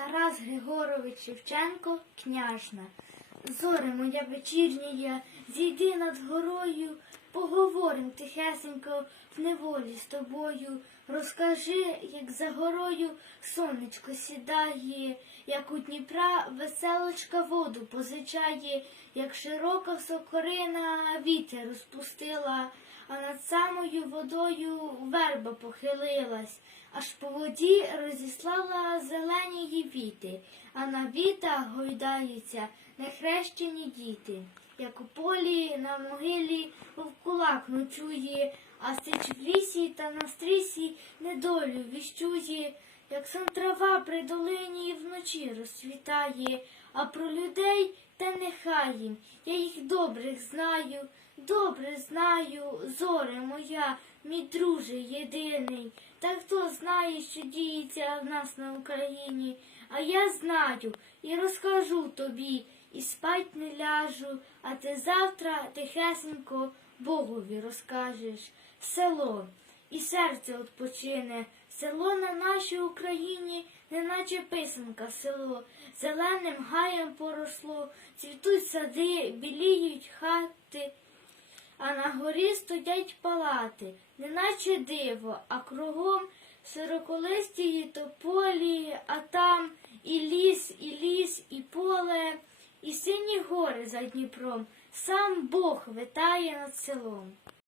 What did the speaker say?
Тарас Григорович Шевченко, княжна. Зоре моя вечірня, зійди над горою, поговорим тихесенько в неволі з тобою. Розкажи, як за горою сонечко сідає, як у Дніпра веселочка воду позичає, як широка сокорина вітер розпустила, а над самою водою верба похилилась, аж по воді розіслала зелені віти, а на вітах гойдаються нехрещені діти. Як у полі на могилі вовкулак ночує, а сич в лісі та на стрісі недолю віщує, як сон трава при долині вночі розцвітає, а про людей та нехай їм, я їх добрих знаю, добре знаю, зоре моя, мій друже єдиний. Та хто знає, що діється в нас на Україні, а я знаю і розкажу тобі, і спать не ляжу, а ти завтра тихесенько Богові розкажеш. Село, і серце odpoчине, село на нашій Україні, неначе писанка село, зеленим гаєм поросло, цвітуть сади, біліють хати. А на горі стоять палати, неначе диво, а кругом сороколистії тополі, а там і ліс, і сині гори за Дніпром. Сам Бог витає над селом.